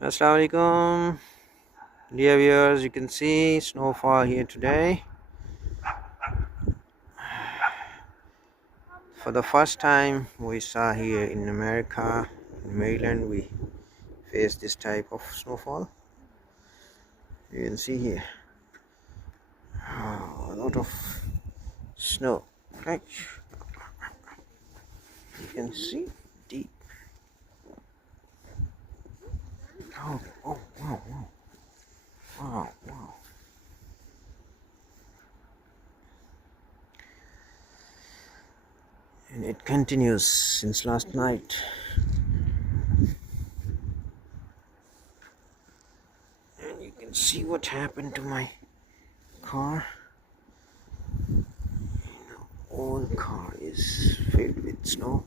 Assalamu alaikum, dear viewers. You can see snowfall here today. For the first time, we saw here in America, in Maryland, we face this type of snowfall. You can see here a lot of snow. Right? You can see deep. Oh, wow, wow, wow, wow. And it continues since last night. And you can see what happened to my car. Whole car is filled with snow.